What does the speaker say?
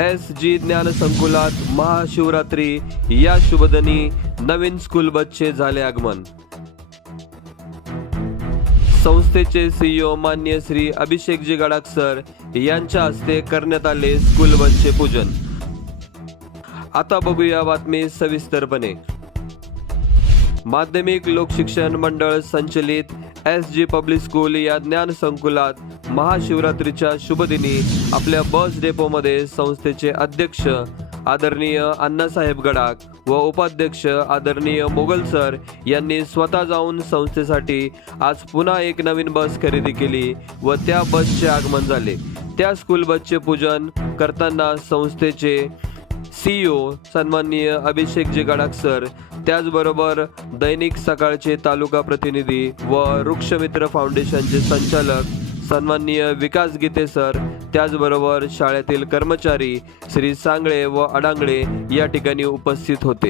S G ज्ञान संकुलात महाशिवरात्री या शुभदनी नवीन स्कूल बसचे झाले आगमन. संस्थेचे सीईओ मान्य श्री अभिषेकजी गडाख सर यांच्या हस्ते करण्यात आले स्कूल बसचे पूजन. आता बघूया बातमी सविस्तरपणे. माध्यमिक लोकशिक्षण मंडळ संचलित एस जी पब्लिक स्कूल या ज्ञान संकुलात महाशिवरात्रीच्या शुभदिनी आपल्या बस डेपोमध्ये संस्थेचे अध्यक्ष आदरणीय अण्णासाहेब गडाख व उपाध्यक्ष आदरणीय मोगल सर यांनी स्वतः जाऊन संस्थेसाठी आज पुन्हा एक नवीन बस खरेदी केली व त्या बसचे आगमन झाले. त्या स्कूल बसचे पूजन करताना संस्थेचे सीईओ सन्माननीय अभिषेक जिगाडाक सर त्याचबरोबर दैनिक सकाळचे तालुका प्रतिनिधी व वृक्षमित्र फाउंडेशनचे संचालक सन्माननीय विकास गीते सर त्याचबरोबर शाळेतील कर्मचारी श्री सांगळे व अडांगळे या ठिकाणी उपस्थित होते.